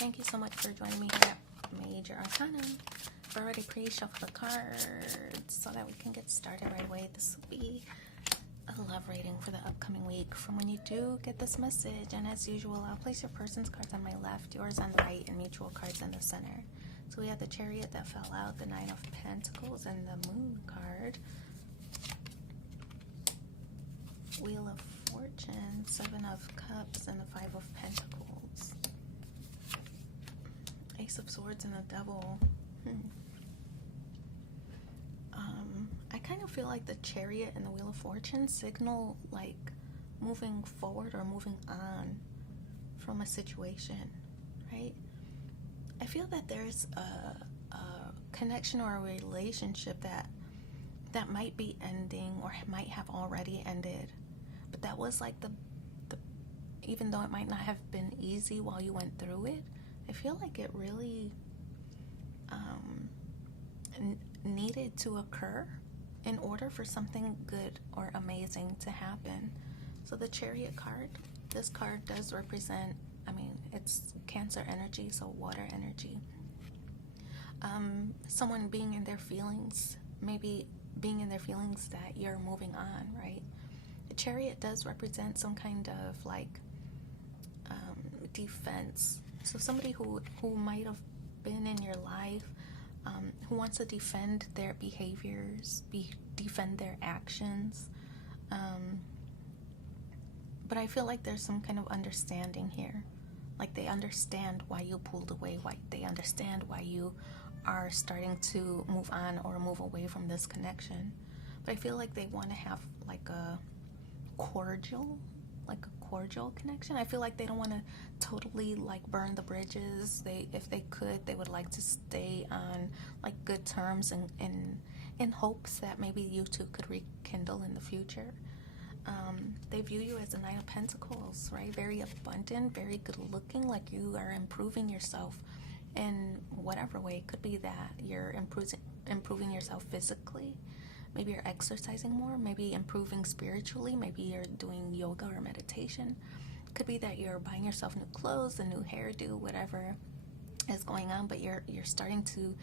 Thank you so much for joining me here at Major Arcana. I've already pre-shuffled the cards so that we can get started right away. This will be a love reading for the upcoming week from when you do get this message. And as usual, I'll place your person's cards on my left, yours on the right, and mutual cards in the center. So we have the Chariot that fell out, the Nine of Pentacles, and the Moon card. Wheel of Fortune, Seven of Cups, and the Five of Pentacles. Ace of Swords and the Devil. I kind of feel like the Chariot and the Wheel of Fortune signal like moving forward or moving on from a situation, right? I feel that there's a connection or a relationship that might be ending or might have already ended, but that was like the even though it might not have been easy while you went through it, I feel like it really needed to occur in order for something good or amazing to happen. So the Chariot card, this card does represent, it's Cancer energy, so water energy. Someone being in their feelings, maybe being in their feelings that you're moving on, right? The Chariot does represent some kind of like defense. So somebody who might have been in your life, who wants to defend their behaviors, defend their actions. But I feel like there's some kind of understanding here. Like they understand why you pulled away, why they understand why you are starting to move on or move away from this connection. But I feel like they want to have like a cordial connection. I feel like they don't want to totally like burn the bridges. If they could, they would like to stay on like good terms and in hopes that maybe you two could rekindle in the future. They view you as a Nine of Pentacles, right? Very abundant, very good looking, like you are improving yourself in whatever way. It could be that you're improving yourself physically. Maybe you're exercising more, maybe improving spiritually, maybe you're doing yoga or meditation. It could be that you're buying yourself new clothes, a new hairdo, whatever is going on, but you're starting to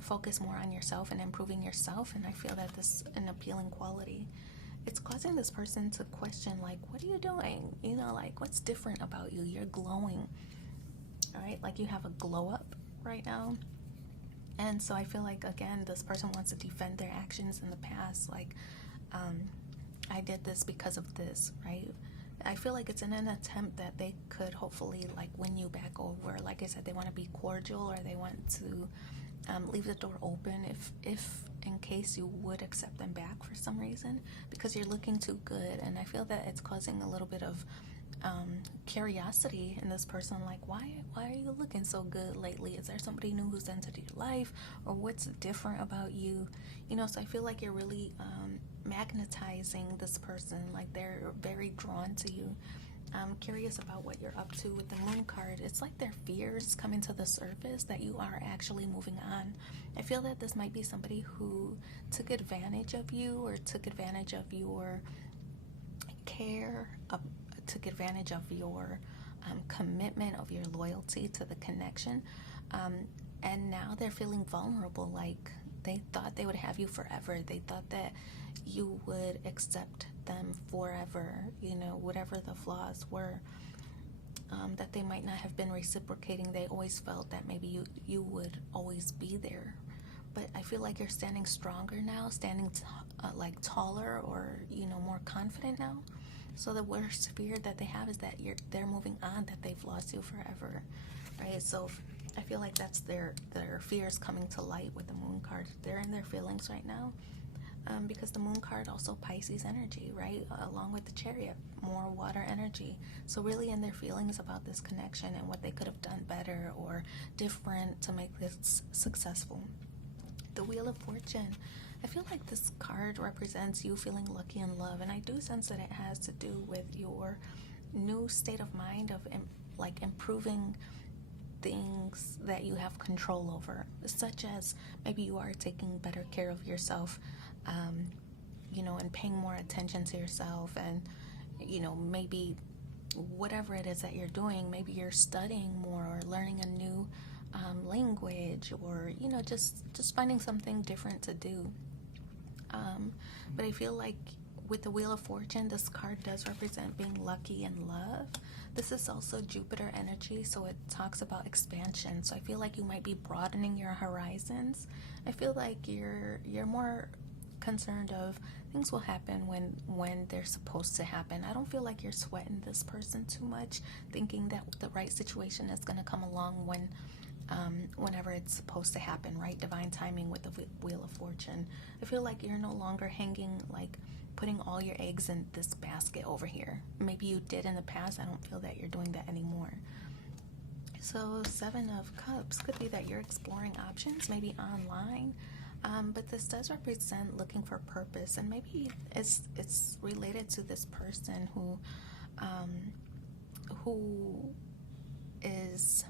focus more on yourself and improving yourself. And I feel that this is an appealing quality. It's causing this person to question, like, what are you doing? You know, like, what's different about you? You're glowing, all right? Like you have a glow up right now. And so I feel like, again, this person wants to defend their actions in the past. Like, I did this because of this, right? I feel like it's in an attempt that they could hopefully, like, win you back over. Like I said, they want to be cordial, or they want to leave the door open if in case you would accept them back for some reason, because you're looking too good. And I feel that it's causing a little bit of curiosity in this person, like why are you looking so good lately? Is there somebody new who's entered your life, or what's different about you? You know, so I feel like you're really magnetizing this person, like they're very drawn to you. I'm curious about what you're up to. With the Moon card, it's like their fears coming to the surface that you are actually moving on. I feel that this might be somebody who took advantage of you, or took advantage of your care, took advantage of your commitment, of your loyalty to the connection, and now they're feeling vulnerable. Like they thought they would have you forever. They thought that you would accept them forever, you know, whatever the flaws were, that they might not have been reciprocating. They always felt that maybe you would always be there. But I feel like you're standing stronger now, standing like taller, or, you know, more confident now. So the worst fear that they have is that they're moving on, that they've lost you forever, right? So I feel like that's their fears coming to light with the Moon card. They're in their feelings right now, because the Moon card also Pisces energy, right? Along with the Chariot, more water energy. So really in their feelings about this connection and what they could have done better or different to make this successful. The Wheel of Fortune. I feel like this card represents you feeling lucky in love, and I do sense that it has to do with your new state of mind of like improving things that you have control over, such as maybe you are taking better care of yourself, you know, and paying more attention to yourself, and, you know, maybe whatever it is that you're doing. Maybe you're studying more or learning a new language, or just finding something different to do. But I feel like with the Wheel of Fortune, this card does represent being lucky in love. This is also Jupiter energy, so it talks about expansion. So I feel like you might be broadening your horizons. I feel like you're more concerned of things will happen when they're supposed to happen. I don't feel like you're sweating this person too much, thinking that the right situation is going to come along whenever it's supposed to happen, right? Divine timing with the Wheel of Fortune. I feel like you're no longer hanging, like putting all your eggs in this basket over here. Maybe you did in the past. I don't feel that you're doing that anymore. So 7 of Cups could be that you're exploring options, maybe online. But this does represent looking for purpose, and maybe it's related to this person who is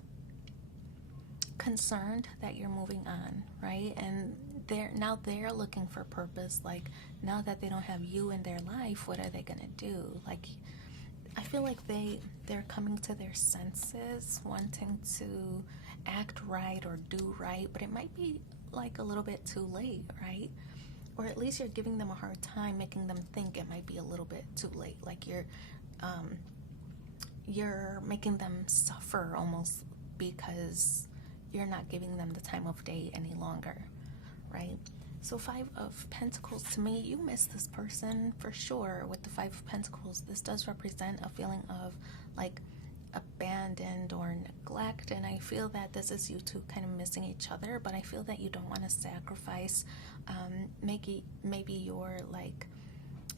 concerned that you're moving on, right? And they're looking for purpose. Like, now that they don't have you in their life, what are they gonna do? Like, I feel like they're coming to their senses, wanting to act right or do right, but it might be like a little bit too late, right? Or at least you're giving them a hard time, making them think it might be a little bit too late. Like you're making them suffer almost, because you're not giving them the time of day any longer, right? So 5 of Pentacles, to me, you miss this person for sure. With the 5 of Pentacles, this does represent a feeling of like abandoned or neglect, and I feel that this is you two kind of missing each other, but I feel that you don't want to sacrifice maybe your like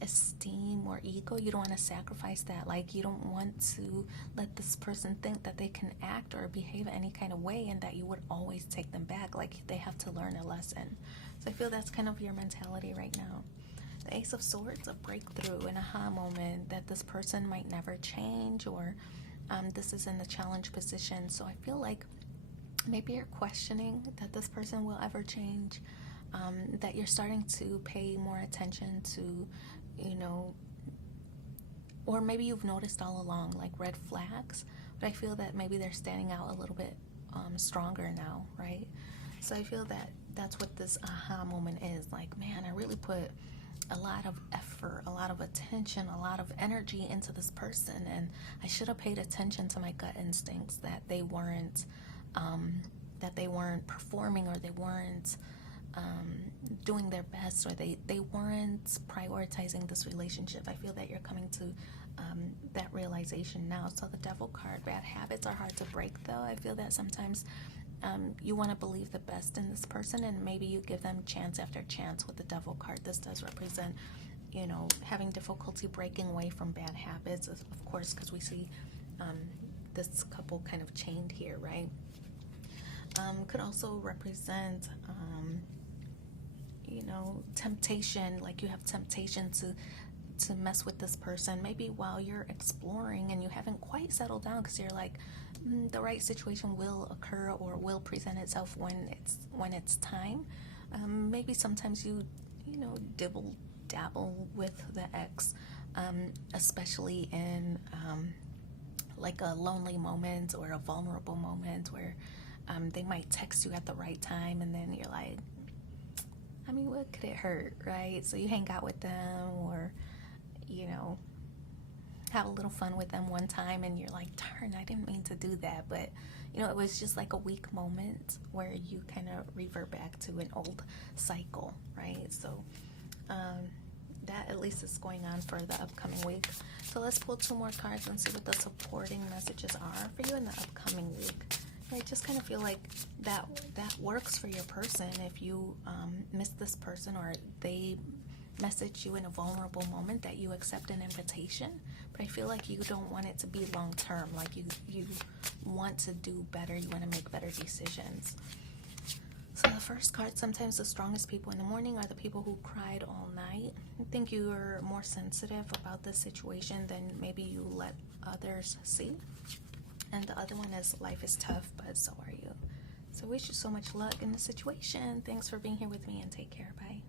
esteem or ego. You don't want to sacrifice that. Like, you don't want to let this person think that they can act or behave any kind of way and that you would always take them back. Like, they have to learn a lesson. So I feel that's kind of your mentality right now. The Ace of Swords, a breakthrough, an aha moment that this person might never change, or this is in the challenge position. So I feel like maybe you're questioning that this person will ever change, that you're starting to pay more attention to, or maybe you've noticed all along, like red flags, but I feel that maybe they're standing out a little bit stronger now, right? So I feel that that's what this aha moment is. Like, man, I really put a lot of effort, a lot of attention, a lot of energy into this person, and I should have paid attention to my gut instincts that they weren't performing, or they weren't doing their best, or they weren't prioritizing this relationship. I feel that you're coming to that realization now. So the Devil card, bad habits are hard to break, though. I feel that sometimes you want to believe the best in this person, and maybe you give them chance after chance with the Devil card. This does represent, having difficulty breaking away from bad habits, of course, because we see this couple kind of chained here, right? Could also represent, temptation. Like, you have temptation to mess with this person, maybe while you're exploring and you haven't quite settled down, because you're like, the right situation will occur or will present itself when it's time. Maybe sometimes you dibble dabble with the ex, especially in like a lonely moment or a vulnerable moment where they might text you at the right time, and then you're like, I mean, what could it hurt, right? So you hang out with them, or have a little fun with them one time, and you're like, darn, I didn't mean to do that, but it was just like a weak moment where you kind of revert back to an old cycle, right? So that at least is going on for the upcoming week. So let's pull 2 more cards and see what the supporting messages are for you in the upcoming week. I just kind of feel like that works for your person. If you miss this person, or they message you in a vulnerable moment, that you accept an invitation. But I feel like you don't want it to be long term. Like, you want to do better. You want to make better decisions. So the first card, sometimes the strongest people in the morning are the people who cried all night. I think you are more sensitive about this situation than maybe you let others see. And the other one is life is tough, but so are you. So I wish you so much luck in the situation. Thanks for being here with me, and take care. Bye.